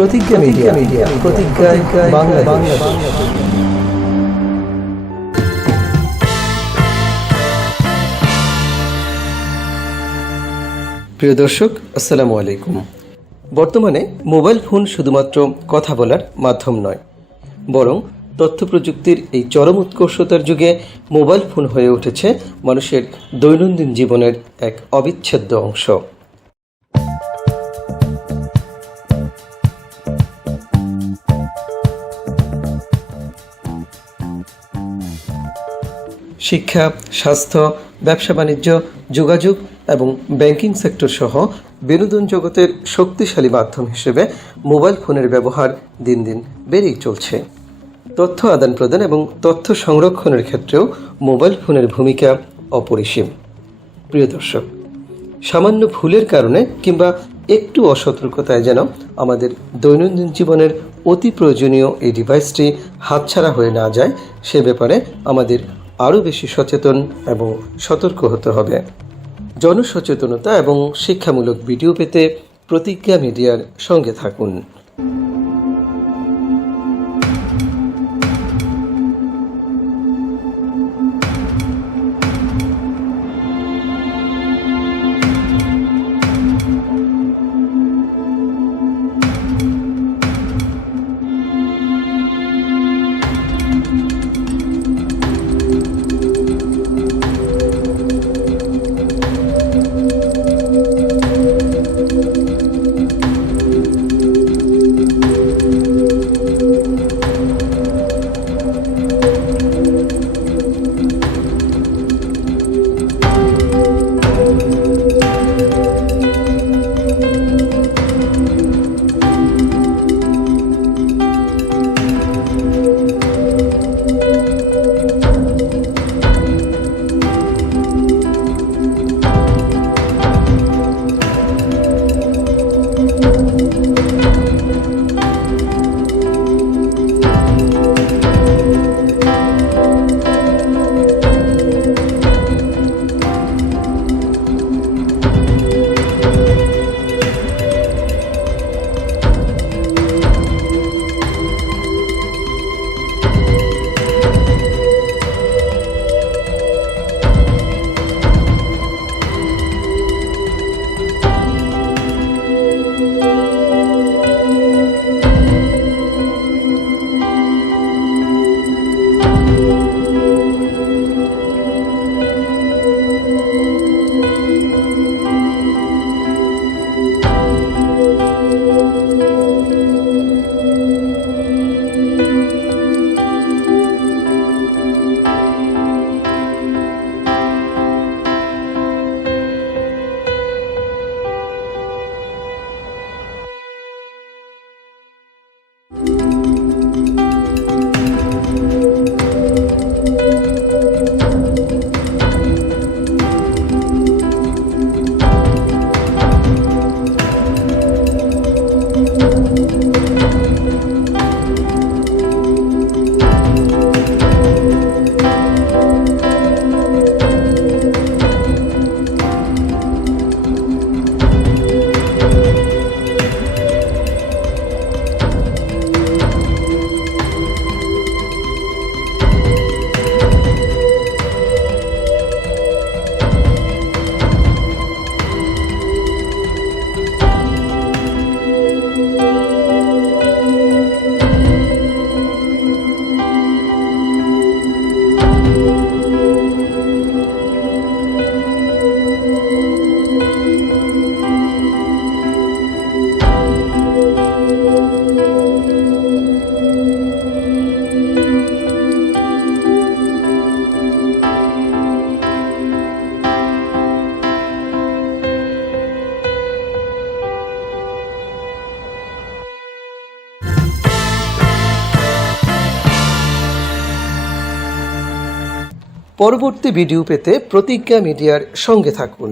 প্রতিজ্ঞা মিডিয়া প্রতিজ্ঞায় বাংলাদেশ। প্রিয় দর্শক, আসসালামু আলাইকুম। বর্তমানে মোবাইল ফোন শুধুমাত্র কথা বলার মাধ্যম নয়, বরং তথ্য প্রযুক্তির এই চরম উৎকর্ষতার যুগে মোবাইল ফোন হয়ে উঠেছে মানুষের দৈনন্দিন জীবনের এক অবিচ্ছেদ্য অংশ। শিক্ষা, স্বাস্থ্য, ব্যবসা বাণিজ্য, যোগাযোগ এবং ব্যাংকিং সেক্টর সহ বিনোদন জগতের শক্তিশালী মাধ্যম হিসেবে মোবাইল ফোনের ব্যবহার দিন দিন বেড়েই চলছে। তথ্য আদান প্রদান এবং তথ্য সংরক্ষণের ক্ষেত্রেও মোবাইল ফোনের ভূমিকা অপরিসীম। প্রিয় দর্শক, সামান্য ভুলের কারণে কিংবা একটু অসতর্কতায় যেন আমাদের দৈনন্দিন জীবনের অতি প্রয়োজনীয় এই ডিভাইসটি হাতছাড়া হয়ে না যায়, সে ব্যাপারে আমাদের আরও বেশি সচেতন এবং সতর্ক হতে হবে। জনসচেতনতা এবং শিক্ষামূলক ভিডিও পেতে প্রতিজ্ঞা মিডিয়ার সঙ্গে থাকুন। পরবর্তী ভিডিও পেতে প্রতিজ্ঞা মিডিয়ার সঙ্গে থাকুন।